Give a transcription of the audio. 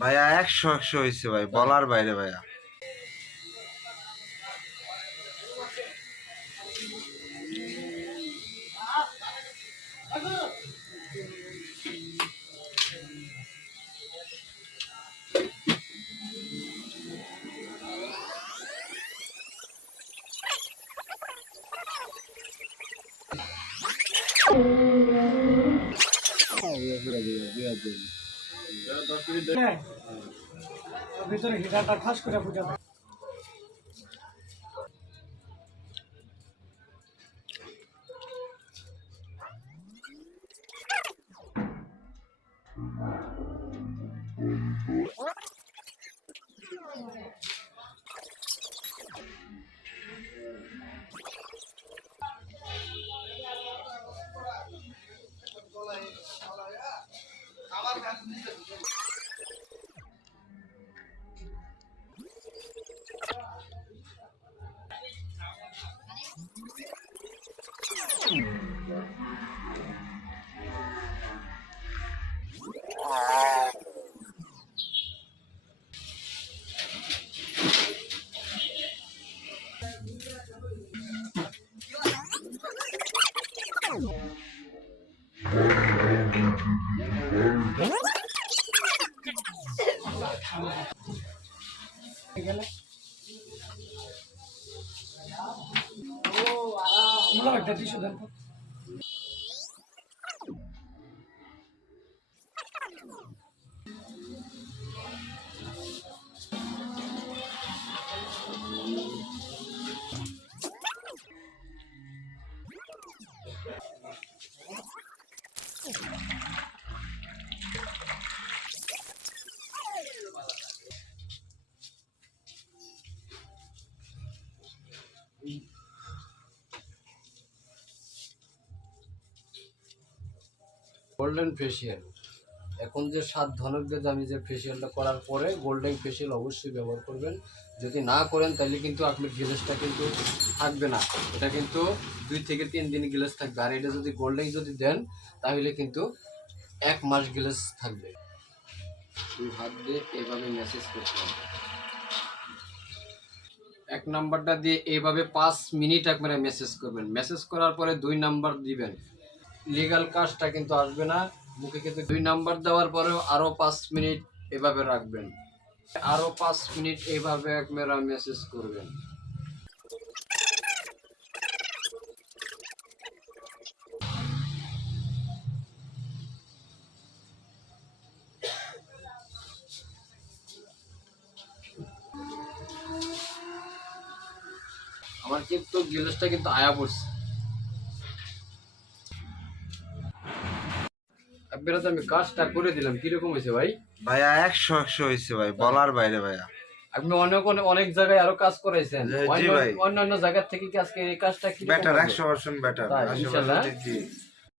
ভাইয়া 100 হয়েছে ভাই, বলার বাইরে ভাইয়া। ভিতরে হিটারটা ঠাস করে বুঝা গেলে একটা টিস্যু দেন। গোল্ডেন ফেসিয়াল, এখন যে 7 ধনুকদের দামি যে ফেসিয়ালটা করার পরে গোল্ডেন ফেসিয়াল অবশ্যই ব্যবহার করবেন। যদি না করেন তাহলে কিন্তু আপনার গ্লেজটা কিন্তু থাকবে না, এটা কিন্তু 2 থেকে 3 দিন গ্লেজ থাকবে। আর এটা যদি গোল্ডেন যদি দেন তাহলে কিন্তু 1 মাস গ্লেজ থাকবে। দুই হাত দিয়ে এইভাবে মেসেজ করতে হবে। 1 নাম্বারটা দিয়ে এইভাবে 5 মিনিট একবারে মেসেজ করবেন। মেসেজ করার পরে 2 নাম্বার দিবেন। লিগাল কাজটা কিন্তু আসবে না মুখে, কিন্তু 2 নাম্বার দেওয়ার পরেও আরও 5 মিনিট এভাবে রাখবেন, আরও 5 মিনিট এইভাবে একবারে মেসেজ করবেন। আমার কিন্তু গ্লেজটা কিন্তু আয়া পড়ছে। আপনারা আমি কাজটা করে দিলাম, কিরকম হয়েছে ভাই? ভাইয়া 100 হয়েছে ভাই, বলার বাইরে ভাইয়া। আপনি অনেক জায়গায় আরো কাজ করাইছেন, জি ভাই। অন্যান্য জায়গা থেকে কি আজকে এই কাজটা কি বেটার, 100% বেটার। ইনশাআল্লাহ।